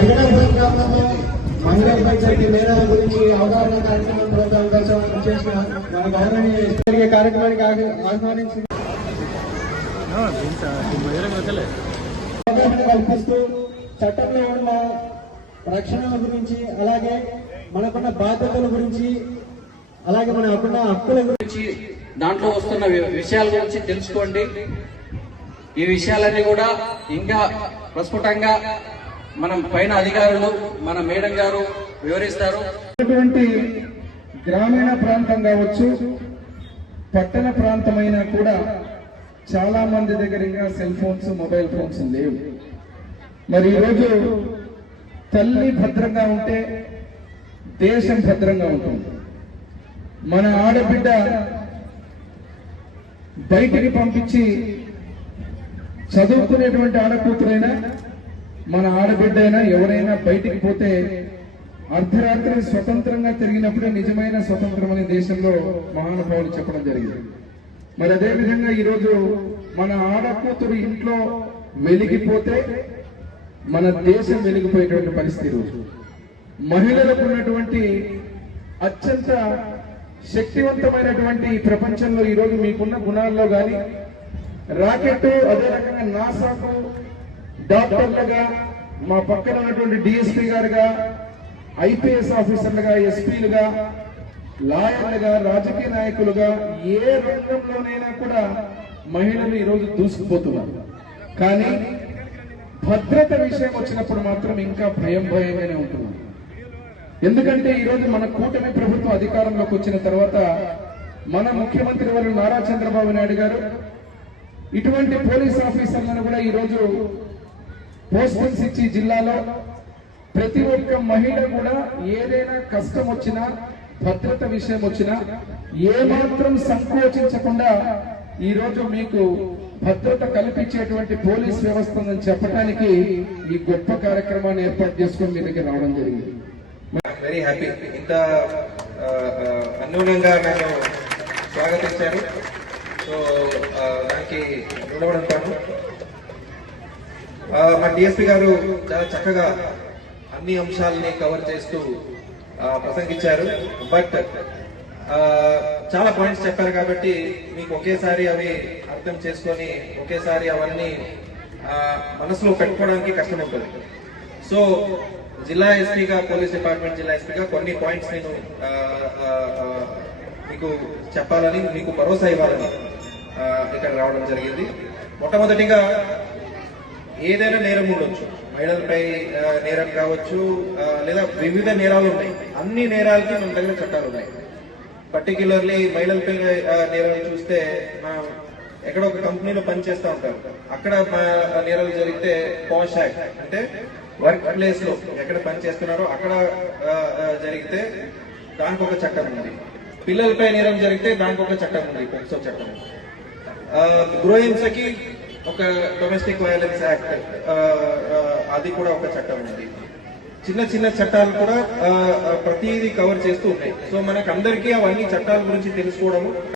వెంకటాపురం గ్రామంలో మహిళా పంచాయతీ మేళాల గురించి అవగాహన కార్యక్రమం ప్రోగ్రాం కోసం చేసిన మన గౌరవనీయ కార్యక్రమానికి ఆహ్వానించి అవగాహన కల్పిస్తూ చట్టంలో ఉన్న రక్షణల గురించి, అలాగే మనకున్న బాధ్యతల గురించి, అలాగే మనకున్న హక్కుల గురించి, దాంట్లో వస్తున్న విషయాల గురించి తెలుసుకోండి. ఈ విషయాలన్నీ కూడా ఇంకా ప్రస్ఫుటంగా మనం పైన అధికారులు మన మేడం గారు వివరిస్తారు. గ్రామీణ ప్రాంతం కావచ్చు, పట్టణ ప్రాంతమైనా కూడా చాలా మంది దగ్గర ఇంకా సెల్ ఫోన్స్, మొబైల్ ఫోన్స్ లేవు. మరి ఈరోజు తల్లి భద్రంగా ఉంటే దేశం భద్రంగా ఉంటుంది. మన ఆడబిడ్డ బయటికి పంపించి చదువుకునేటువంటి ఆడకూతురైనా, మన ఆడబిడ్డ అయినా ఎవరైనా బయటికి పోతే అర్ధరాత్రి స్వతంత్రంగా తిరిగినప్పుడే నిజమైన స్వతంత్రం అనే దేశంలో మహానుభావులు చెప్పడం జరిగింది. మరి అదేవిధంగా ఈరోజు మన ఆడకూతురు ఇంట్లో వెలిగిపోతే మన దేశం వెలిగిపోయేటువంటి పరిస్థితి. రోజు మహిళలకు ఉన్నటువంటి అత్యంత శక్తివంతమైనటువంటి ప్రపంచంలో ఈరోజు మీకున్న గుణాల్లో కానీ రాకెట్, అదే రకంగా నాసాకు డాక్టర్లుగా, మా పక్కన ఉన్నటువంటి డిఎస్పీ గారుగా, ఐపీఎస్ ఆఫీసర్లుగా, ఎస్పీలుగా, లాయర్లుగా, రాజకీయ నాయకులుగా ఏ రంగంలోనైనా కూడా మహిళలు ఈరోజు దూసుకుపోతున్నారు. కానీ భద్రత విషయం వచ్చినప్పుడు మాత్రం ఇంకా భయంగానే ఉంటున్నారు. ఎందుకంటే ఈరోజు మన కూటమి ప్రభుత్వం అధికారంలోకి వచ్చిన తర్వాత మన ముఖ్యమంత్రి వారు నారా చంద్రబాబు నాయుడు గారు ఇటువంటి పోలీస్ ఆఫీసర్లను కూడా ఈరోజు పోస్టింగ్స్ ఇచ్చి జిల్లాలో ప్రతి ఒక్క మహిళ కూడా ఏదైనా కష్టం వచ్చినా, భద్రత విషయం వచ్చినా ఏమాత్రం సంకోచించకుండా ఈరోజు మీకు భద్రత కల్పించేటువంటి పోలీస్ వ్యవస్థ ఉందని చెప్పడానికి ఈ గొప్ప కార్యక్రమాన్ని ఏర్పాటు చేసుకుని మీ దగ్గర రావడం జరిగింది. Very happy. ఇంత అన్యూనంగా నన్ను స్వాగతించారు. సో దానికి రుణపడతాను. మా డిఎస్పీ గారు చాలా చక్కగా అన్ని అంశాలని కవర్ చేస్తూ ప్రసంగించారు. బట్ చాలా పాయింట్స్ చెప్పారు కాబట్టి మీకు ఒకేసారి అవి అర్థం చేసుకొని ఒకేసారి అవన్నీ మనసులో పెట్టుకోవడానికి కష్టం ఉంటుంది. సో జిల్లా ఎస్పీగా, పోలీస్ డిపార్ట్మెంట్ జిల్లా ఎస్పీగా కొన్ని పాయింట్స్ నేను మీకు చెప్పాలని, మీకు భరోసా ఇవ్వాలని ఇక్కడ రావడం జరిగింది. మొట్టమొదటిగా ఏదైనా నేరం ఉండొచ్చు, మహిళలపై నేరం కావచ్చు, లేదా వివిధ నేరాలు ఉన్నాయి. అన్ని నేరాలకి మన దగ్గర చట్టాలు ఉన్నాయి. పర్టిక్యులర్లీ మహిళలపై నేరాలు చూస్తే ఎక్కడో ఒక కంపెనీలో పనిచేస్తూ ఉంటారు. అక్కడ నేరాలు జరిగితే పాష్ యాక్ట్, అంటే వర్క్ ప్లేస్ లో ఎక్కడ పని చేస్తున్నారో అక్కడ జరిగితే దానికి ఒక చట్టం ఉంది. పిల్లలపై నేరం జరిగితే దానికి ఒక చట్టం ఉంది, పోక్సో చట్టం. గృహహింసకి ఒక డొమెస్టిక్ వైలెన్స్ యాక్ట్, అది కూడా ఒక చట్టం ఉంది. చిన్న చిన్న చట్టాలు కూడా ప్రతిదీ కవర్ చేస్తూ ఉన్నాయి. సో మనకు అందరికీ అవన్నీ చట్టాల గురించి తెలుసుకోవడము